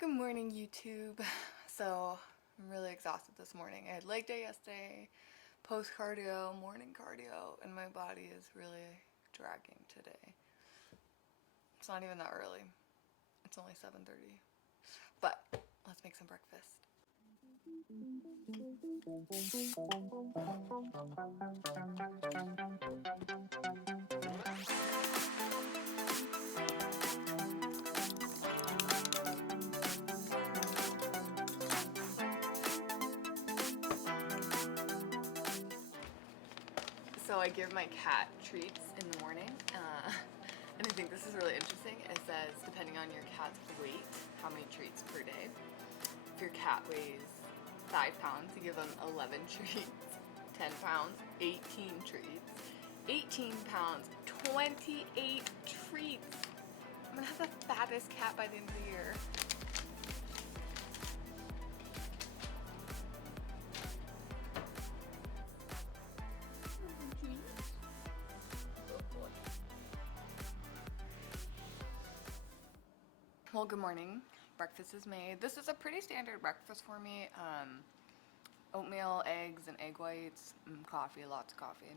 Good morning, YouTube. So, I'm really exhausted this morning. I had leg day yesterday, post cardio, morning cardio, and my body is really dragging today. It's not even that early. It's only 7:30. But let's make some breakfast. So I give my cat treats in the morning, and I think this is really interesting. It says depending on your cat's weight, how many treats per day. If your cat weighs 5 pounds, you give them 11 treats. 10 pounds, 18 treats. 18 pounds, 28 treats. I'm gonna have the fattest cat by the end of the year. Well, good morning. Breakfast is made. This is a pretty standard breakfast for me. Oatmeal, eggs, and egg whites, coffee, lots of coffee.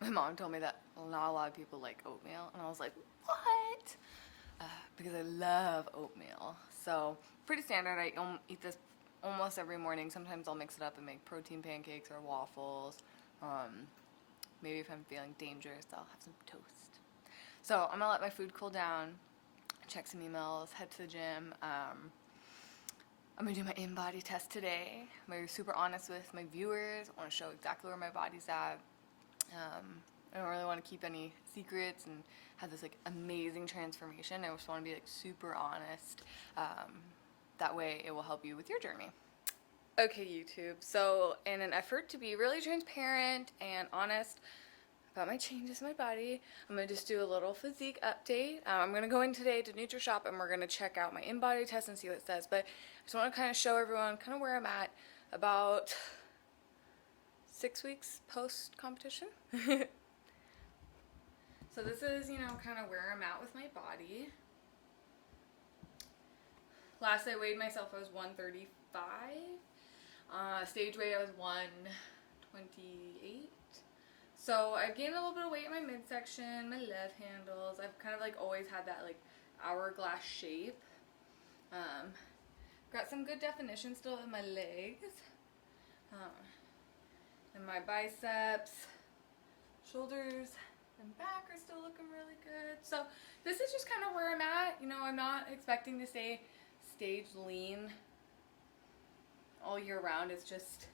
My mom told me that not a lot of people like oatmeal, and I was like, what? Because I love oatmeal. So, pretty standard. I eat this almost every morning. Sometimes I'll mix it up and make protein pancakes or waffles. Maybe if I'm feeling dangerous, I'll have some toast. So, I'm gonna let my food cool down, check some emails, head to the gym. I'm gonna do my in-body test today. I'm gonna be super honest with my viewers. I wanna show exactly where my body's at. I don't really want to keep any secrets and have this like amazing transformation. I just want to be like super honest. That way it will help you with your journey. Okay, YouTube. So in an effort to be really transparent and honest about my changes in my body, I'm going to just do a little physique update. I'm going to go in today to NutriShop and we're going to check out my in-body test and see what it says. But I just want to kind of show everyone kind of where I'm at about 6 weeks post-competition. So this is, kind of where I'm at with my body. Last I weighed myself, I was 135. Stage weight, I was 128. So I've gained a little bit of weight in my midsection, my love handles. I've kind of like always had that like hourglass shape. Got some good definition still in my legs. And my biceps, shoulders, and back are still looking really good. So this is just kind of where I'm at. I'm not expecting to stay stage lean all year round. It's just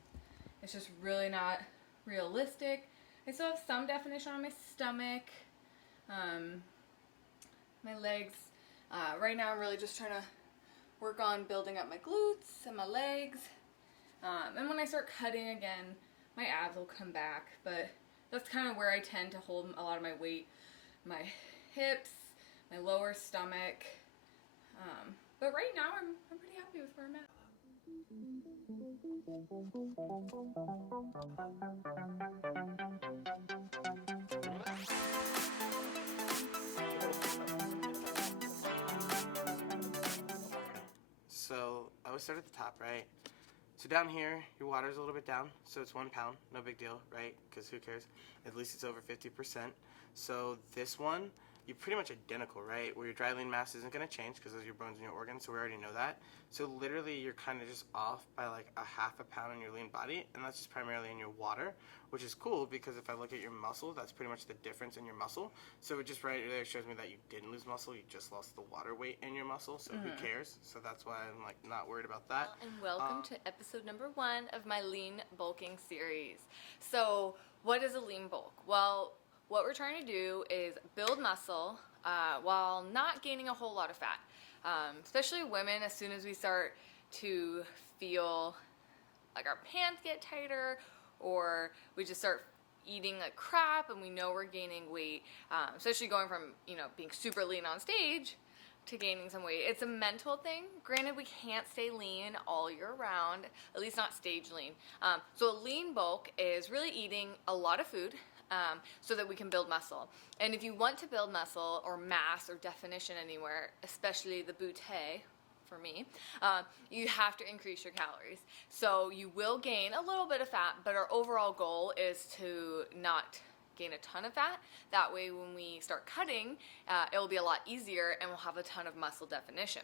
really not realistic. I still have some definition on my stomach, my legs. Right now I'm really just trying to work on building up my glutes and my legs. And when I start cutting again, my abs will come back, but that's kind of where I tend to hold a lot of my weight. My hips, my lower stomach. But right now I'm pretty happy with where I'm at. So I always start at the top, right? So down here, your water's a little bit down, so it's 1 pound, no big deal, right? Because who cares? At least it's over 50%. So this one, you're pretty much identical, right? Where your dry lean mass isn't going to change because those are your bones and your organs, so we already know that. So literally, you're kind of just off by like a half a pound in your lean body, and that's just primarily in your water, which is cool because if I look at your muscle, that's pretty much the difference in your muscle. So it just right there shows me that you didn't lose muscle, you just lost the water weight in your muscle, so who cares? So that's why I'm like not worried about that. And welcome to episode number 1 of my lean bulking series. So what is a lean bulk? Well, what we're trying to do is build muscle while not gaining a whole lot of fat. Especially women, as soon as we start to feel like our pants get tighter or we just start eating like crap and we know we're gaining weight, especially going from being super lean on stage to gaining some weight. It's a mental thing. Granted, we can't stay lean all year round, at least not stage lean. So a lean bulk is really eating a lot of food so that we can build muscle. And if you want to build muscle or mass or definition anywhere, especially the butte, for me, you have to increase your calories. So you will gain a little bit of fat, but our overall goal is to not gain a ton of fat. That way when we start cutting, it will be a lot easier and we'll have a ton of muscle definition.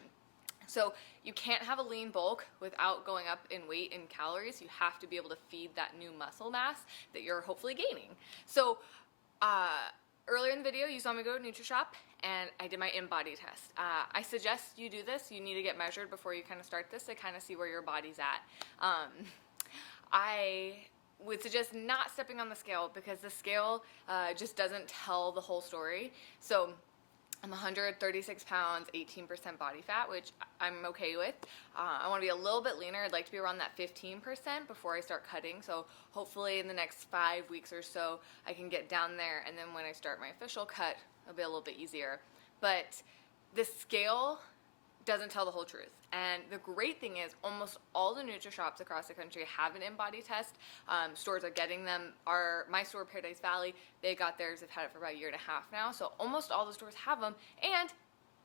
So you can't have a lean bulk without going up in weight and calories. You have to be able to feed that new muscle mass that you're hopefully gaining. So earlier in the video, you saw me go to NutriShop and I did my InBody test. I suggest you do this. You need to get measured before you kind of start this to kind of see where your body's at. I would suggest not stepping on the scale because the scale just doesn't tell the whole story. So I'm 136 pounds, 18% body fat, which I'm okay with. I want to be a little bit leaner. I'd like to be around that 15% before I start cutting. So hopefully in the next 5 weeks or so, I can get down there. And then when I start my official cut, it'll be a little bit easier. But the scale doesn't tell the whole truth. And the great thing is almost all the NutriShops across the country have an InBody test. Stores are getting them. My store, Paradise Valley, they got theirs. They've had it for about a year and a half now. So almost all the stores have them, and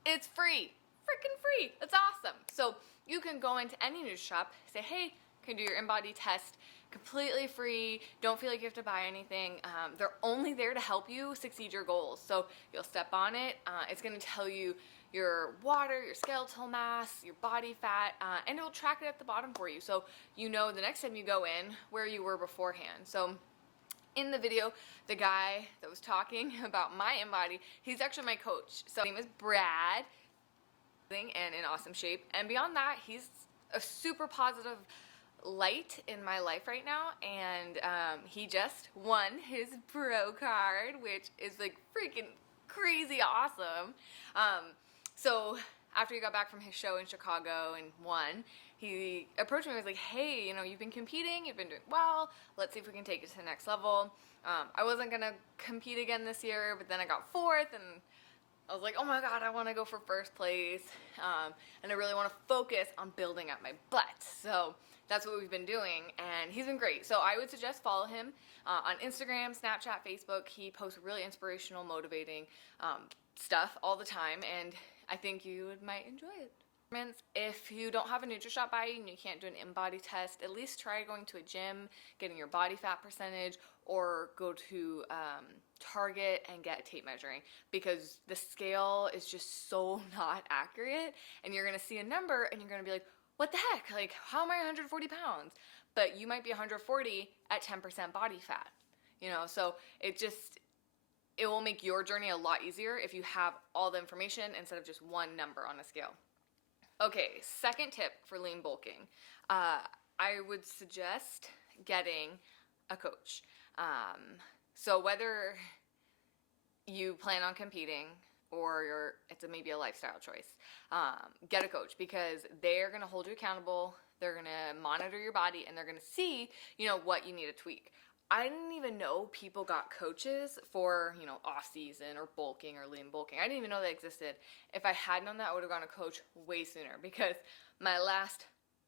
it's free. Freaking free. It's awesome. So you can go into any NutriShop, say, hey, can you do your InBody test? Completely free. Don't feel like you have to buy anything. They're only there to help you succeed your goals. So you'll step on it. It's going to tell you your water, your skeletal mass, your body fat, and it'll track it at the bottom for you. So you know the next time you go in where you were beforehand. So in the video, the guy that was talking about my InBody, he's actually my coach. So his name is Brad, and in awesome shape. And beyond that, he's a super positive light in my life right now, and he just won his pro card, which is like freaking crazy awesome. So after he got back from his show in Chicago and won, he approached me and was like, hey, you know, you've been competing, you've been doing well, let's see if we can take it to the next level. I wasn't going to compete again this year, but then I got fourth, and I was like, oh my God, I want to go for first place, and I really want to focus on building up my butt. So that's what we've been doing, and he's been great. So I would suggest follow him on Instagram, Snapchat, Facebook. He posts really inspirational, motivating stuff all the time, and I think you might enjoy it. If you don't have a NutriShop by you and you can't do an InBody test, at least try going to a gym, getting your body fat percentage, or go to Target and get tape measuring, because the scale is just so not accurate, and you're gonna see a number and you're gonna be like, what the heck? Like, how am I 140 pounds? But you might be 140 at 10% body fat, you know? So it will make your journey a lot easier if you have all the information instead of just one number on a scale. Okay, second tip for lean bulking. I would suggest getting a coach. So whether you plan on competing or it's maybe a lifestyle choice, get a coach, because they're going to hold you accountable. They're going to monitor your body, and they're going to see, you know, what you need to tweak. I didn't even know people got coaches for, you know, off season or bulking or lean bulking. I didn't even know they existed. If I had known that, I would have gone to coach way sooner, because my last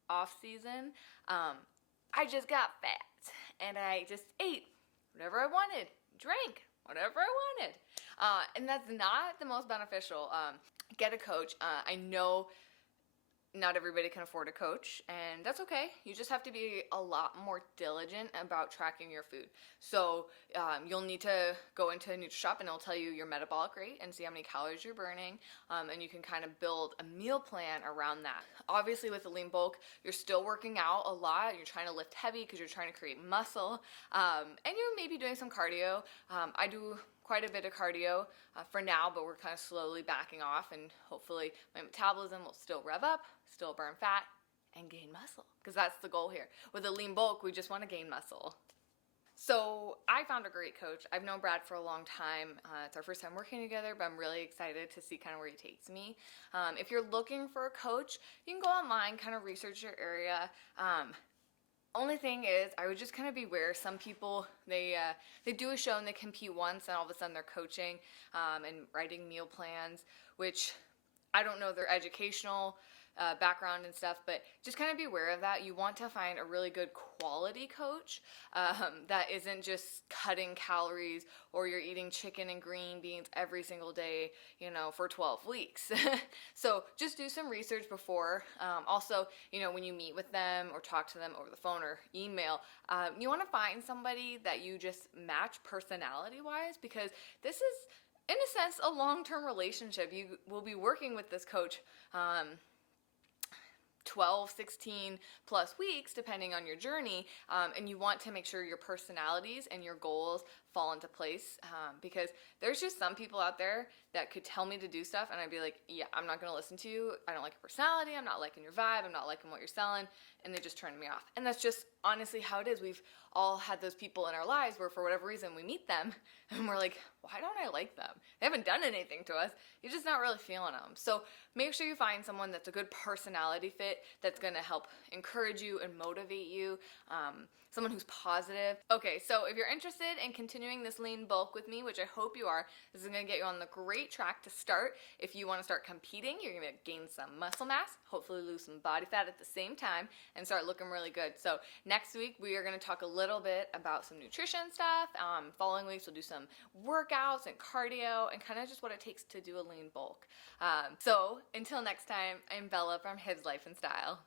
off season, I just got fat and I just ate whatever I wanted, drank whatever I wanted. And that's not the most beneficial. Get a coach. I know not everybody can afford a coach, and that's okay. You just have to be a lot more diligent about tracking your food. So you'll need to go into a NutriShop, and it'll tell you your metabolic rate and see how many calories you're burning, and you can kind of build a meal plan around that. Obviously, with the lean bulk, you're still working out a lot. You're trying to lift heavy because you're trying to create muscle, and you're maybe doing some cardio. I do quite a bit of cardio for now, but we're kind of slowly backing off, and hopefully my metabolism will still rev up, still burn fat, and gain muscle, because that's the goal here. With a lean bulk, we just want to gain muscle. So I found a great coach. I've known Brad for a long time. It's our first time working together, but I'm really excited to see kind of where he takes me. If you're looking for a coach, you can go online, kind of research your area. Only thing is, I would just kind of beware. Some people, they do a show and they compete once, and all of a sudden they're coaching and writing meal plans, which I don't know if they're educational background and stuff, but just kind of be aware of that. You want to find a really good quality coach that isn't just cutting calories, or you're eating chicken and green beans every single day, for 12 weeks. So just do some research before. Also, when you meet with them or talk to them over the phone or email, you want to find somebody that you just match personality-wise, because this is, in a sense, a long-term relationship. You will be working with this coach 12, 16 plus weeks, depending on your journey, and you want to make sure your personalities and your goals fall into place, because there's just some people out there that could tell me to do stuff and I'd be like, yeah, I'm not going to listen to you. I don't like your personality. I'm not liking your vibe. I'm not liking what you're selling. And they just turn me off. And that's just honestly how it is. We've all had those people in our lives where for whatever reason we meet them and we're like, why don't I like them? They haven't done anything to us. You're just not really feeling them. So make sure you find someone that's a good personality fit, that's going to help encourage you and motivate you, someone who's positive. Okay, so if you're interested in continuing this lean bulk with me, which I hope you are, this is going to get you on the great track to start. If you want to start competing, you're going to gain some muscle mass, hopefully lose some body fat at the same time, and start looking really good. So next week, we are going to talk a little bit about some nutrition stuff. Following weeks, we'll do some workouts and cardio and kind of just what it takes to do a lean bulk. So until next time, I'm Bella from Hibs Life and Style.